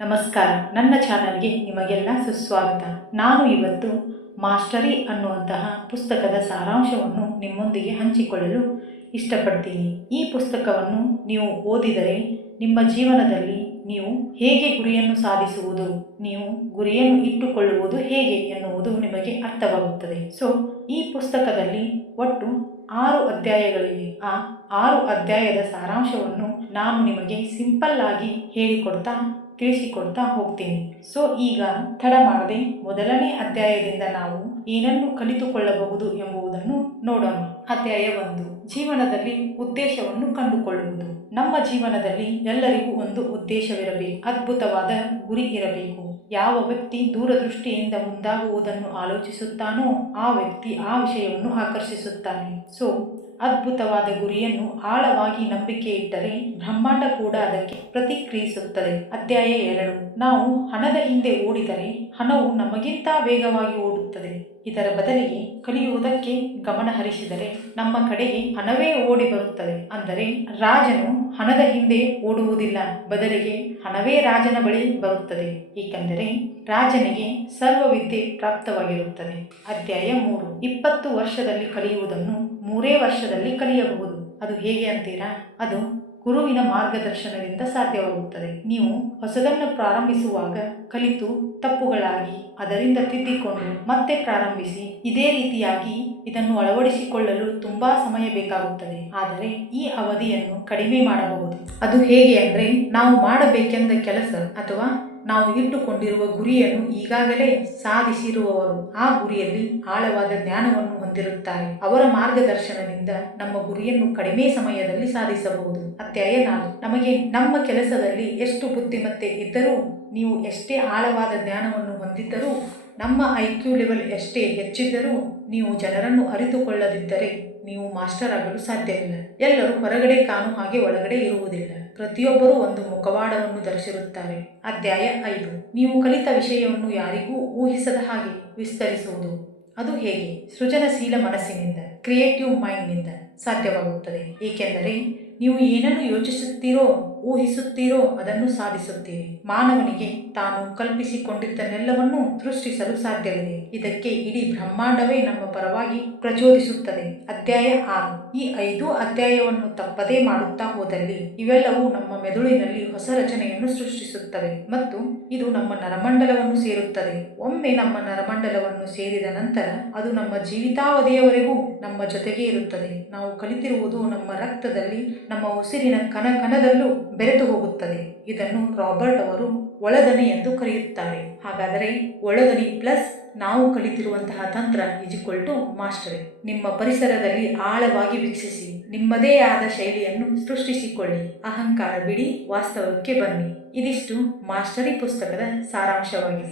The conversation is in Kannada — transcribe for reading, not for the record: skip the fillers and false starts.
ನಮಸ್ಕಾರ, ನನ್ನ ಚಾನಲ್ಗೆ ನಿಮಗೆಲ್ಲ ಸುಸ್ವಾಗತ. ನಾನು ಇವತ್ತು ಮಾಸ್ಟರಿ ಅನ್ನುವಂತಹ ಪುಸ್ತಕದ ಸಾರಾಂಶವನ್ನು ನಿಮ್ಮೊಂದಿಗೆ ಹಂಚಿಕೊಳ್ಳಲು ಇಷ್ಟಪಡ್ತೀನಿ. ಈ ಪುಸ್ತಕವನ್ನು ನೀವು ಓದಿದರೆ ನಿಮ್ಮ ಜೀವನದಲ್ಲಿ ನೀವು ಹೇಗೆ ಗುರಿಯನ್ನು ಸಾಧಿಸುವುದು, ನೀವು ಗುರಿಯನ್ನು ಇಟ್ಟುಕೊಳ್ಳುವುದು ಹೇಗೆ ಎನ್ನುವುದು ನಿಮಗೆ ಅರ್ಥವಾಗುತ್ತದೆ. ಈ ಪುಸ್ತಕದಲ್ಲಿ ಒಟ್ಟು 6 ಅಧ್ಯಾಯಗಳಿವೆ. ಆ 6 ಅಧ್ಯಾಯದ ಸಾರಾಂಶವನ್ನು ನಾನು ನಿಮಗೆ ಸಿಂಪಲ್ ಆಗಿ ತಿಳಿಸಿಕೊಡ್ತಾ ಹೋಗ್ತೀನಿ. ಈಗ ತಡ ಮಾಡದೆ ಮೊದಲನೇ ಅಧ್ಯಾಯದಿಂದ ನಾವು ಏನನ್ನು ಕಲಿತುಕೊಳ್ಳಬಹುದು ಎಂಬುದನ್ನು ನೋಡೋಣ. ಅಧ್ಯಾಯ 1, ಜೀವನದಲ್ಲಿ ಉದ್ದೇಶವನ್ನು ಕಂಡುಕೊಳ್ಳುವುದು. ನಮ್ಮ ಜೀವನದಲ್ಲಿ ಎಲ್ಲರಿಗೂ ಒಂದು ಉದ್ದೇಶವಿರಬೇಕು, ಅದ್ಭುತವಾದ ಗುರಿ ಇರಬೇಕು. ಯಾವ ವ್ಯಕ್ತಿ ದೂರದೃಷ್ಟಿಯಿಂದ ಮುಂದಾಗುವುದನ್ನು ಆಲೋಚಿಸುತ್ತಾನೋ ಆ ವ್ಯಕ್ತಿ ಆ ವಿಷಯವನ್ನು ಆಕರ್ಷಿಸುತ್ತಾನೆ. ಅದ್ಭುತವಾದ ಗುರಿಯನ್ನು ಆಳವಾಗಿ ನಂಬಿಕೆ ಇಟ್ಟರೆ ಬ್ರಹ್ಮಾಂಡ ಕೂಡ ಅದಕ್ಕೆ ಪ್ರತಿಕ್ರಿಯಿಸುತ್ತದೆ. ಅಧ್ಯಾಯ 2, ನಾವು ಹಣದ ಹಿಂದೆ ಓಡಿದರೆ ಹಣವು ನಮಗಿಂತ ವೇಗವಾಗಿ ಓಡುತ್ತದೆ. ಇದರ ಬದಲಿಗೆ ಕಲಿಯುವುದಕ್ಕೆ ಗಮನ ಹರಿಸಿದರೆ ನಮ್ಮ ಕಡೆಗೆ ಹಣವೇ ಓಡಿ ಬರುತ್ತದೆ. ಅಂದರೆ ರಾಜನು ಹಣದ ಹಿಂದೆ ಓಡುವುದಿಲ್ಲ, ಬದಲಿಗೆ ಹಣವೇ ರಾಜನ ಬಳಿ ಬರುತ್ತದೆ, ಏಕೆಂದರೆ ರಾಜನಿಗೆ ಸರ್ವವಿದ್ಯೆ ಪ್ರಾಪ್ತವಾಗಿರುತ್ತದೆ. ಅಧ್ಯಾಯ 3, 20 ವರ್ಷದಲ್ಲಿ ಕಲಿಯುವುದನ್ನು 3 ವರ್ಷದಲ್ಲಿ ಕಲಿಯಬಹುದು. ಅದು ಹೇಗೆ ಅಂತೀರಾ? ಅದು ಗುರುವಿನ ಮಾರ್ಗದರ್ಶನದಿಂದ ಸಾಧ್ಯವಾಗುತ್ತದೆ. ನೀವು ಹೊಸದನ್ನು ಪ್ರಾರಂಭಿಸುವಾಗ ಕಲಿತು ತಪ್ಪುಗಳಾಗಿ ಅದರಿಂದ ತಿದ್ದಿಕೊಂಡು ಮತ್ತೆ ಪ್ರಾರಂಭಿಸಿ. ಇದೇ ರೀತಿಯಾಗಿ ಇದನ್ನು ಅಳವಡಿಸಿಕೊಳ್ಳಲು ತುಂಬಾ ಸಮಯ ಬೇಕಾಗುತ್ತದೆ, ಆದರೆ ಈ ಅವಧಿಯನ್ನು ಕಡಿಮೆ ಮಾಡಬಹುದು. ಅದು ಹೇಗೆ ಅಂದರೆ, ನಾವು ಮಾಡಬೇಕೆಂದ ಕೆಲಸ ಅಥವಾ ನಾವು ಇಟ್ಟುಕೊಂಡಿರುವ ಗುರಿಯನ್ನು ಈಗಾಗಲೇ ಸಾಧಿಸಿರುವವರು ಆ ಗುರಿಯಲ್ಲಿ ಆಳವಾದ ಜ್ಞಾನವನ್ನು ಹೊಂದಿರುತ್ತಾರೆ. ಅವರ ಮಾರ್ಗದರ್ಶನದಿಂದ ನಮ್ಮ ಗುರಿಯನ್ನು ಕಡಿಮೆ ಸಮಯದಲ್ಲಿ ಸಾಧಿಸಬಹುದು. ಅಧ್ಯಾಯ 4, ನಮಗೆ ನಮ್ಮ ಕೆಲಸದಲ್ಲಿ ಎಷ್ಟು ಬುದ್ಧಿಮತ್ತೆ ಇದ್ದರೂ, ನೀವು ಎಷ್ಟೇ ಆಳವಾದ ಜ್ಞಾನವನ್ನು ಹೊಂದಿದ್ದರೂ, ನಮ್ಮ IQ ಲೆವೆಲ್ ಎಷ್ಟೇ ಹೆಚ್ಚಿದ್ದರೂ, ನೀವು ಜನರನ್ನು ಅರಿತುಕೊಳ್ಳದಿದ್ದರೆ ನೀವು ಮಾಸ್ಟರ್ ಆಗಲು ಸಾಧ್ಯವಿಲ್ಲ. ಎಲ್ಲರೂ ಹೊರಗಡೆ ಕಾಣುವ ಹಾಗೆ ಒಳಗಡೆ ಇರುವುದಿಲ್ಲ. ಪ್ರತಿಯೊಬ್ಬರೂ ಒಂದು ಮುಖವಾಡವನ್ನು ಧರಿಸಿರುತ್ತಾರೆ. ಅಧ್ಯಾಯ 5, ನೀವು ಕಲಿತ ವಿಷಯವನ್ನು ಯಾರಿಗೂ ಊಹಿಸದ ಹಾಗೆ ವಿಸ್ತರಿಸುವುದು. ಅದು ಹೇಗೆ? ಸೃಜನಶೀಲ ಮನಸ್ಸಿನಿಂದ, ಕ್ರಿಯೇಟಿವ್ ಮೈಂಡ್ನಿಂದ ಸಾಧ್ಯವಾಗುತ್ತದೆ. ಏಕೆಂದರೆ ನೀವು ಏನನ್ನು ಯೋಚಿಸುತ್ತೀರೋ, ಊಹಿಸುತ್ತೀರೋ ಅದನ್ನು ಸಾಧಿಸುತ್ತೀರಿ. ಮಾನವನಿಗೆ ತಾನು ಕಲ್ಪಿಸಿಕೊಂಡಿದ್ದನ್ನೆಲ್ಲವನ್ನೂ ಸೃಷ್ಟಿಸಲು ಸಾಧ್ಯವಿದೆ. ಇದಕ್ಕೆ ಇಡೀ ಬ್ರಹ್ಮಾಂಡವೇ ನಮ್ಮ ಪರವಾಗಿ ಪ್ರಚೋದಿಸುತ್ತದೆ. ಅಧ್ಯಾಯ 6, ಈ 5 ಅಧ್ಯಾಯವನ್ನು ತಪ್ಪದೇ ಮಾಡುತ್ತಾ ಹೋದಲ್ಲಿ ಇವೆಲ್ಲವೂ ನಮ್ಮ ಮೆದುಳಿನಲ್ಲಿ ಹೊಸ ರಚನೆಯನ್ನು ಸೃಷ್ಟಿಸುತ್ತವೆ ಮತ್ತು ಇದು ನಮ್ಮ ನರಮಂಡಲವನ್ನು ಸೇರುತ್ತದೆ. ಒಮ್ಮೆ ನಮ್ಮ ನರಮಂಡಲವನ್ನು ಸೇರಿದ ನಂತರ ಅದು ನಮ್ಮ ಜೀವಿತಾವಧಿಯವರೆಗೂ ನಮ್ಮ ಜೊತೆಗೆ ಇರುತ್ತದೆ. ನಾವು ಕಲಿತಿರುವುದು ನಮ್ಮ ರಕ್ತದಲ್ಲಿ, ನಮ್ಮ ಉಸಿರಿನ ಕಣದಲ್ಲೂ ಬೆರೆತು ಹೋಗುತ್ತದೆ. ಇದನ್ನು ರಾಬರ್ಟ್ ಅವರು ಒಳದನಿ ಎಂದು ಕರೆಯುತ್ತಾರೆ. ಹಾಗಾದರೆ ಒಳದನಿ ಪ್ಲಸ್ ನಾವು ಕಲಿತಿರುವಂತಹ ತಂತ್ರ ಮಾಸ್ಟರಿ. ನಿಮ್ಮ ಪರಿಸರದಲ್ಲಿ ಆಳವಾಗಿ ವೀಕ್ಷಿಸಿ, ನಿಮ್ಮದೇ ಆದ ಶೈಲಿಯನ್ನು ಸೃಷ್ಟಿಸಿಕೊಳ್ಳಿ. ಅಹಂಕಾರ ಬಿಡಿ, ವಾಸ್ತವಕ್ಕೆ ಬನ್ನಿ. ಇದಿಷ್ಟು ಮಾಸ್ಟರಿ ಪುಸ್ತಕದ ಸಾರಾಂಶವಾಗಿ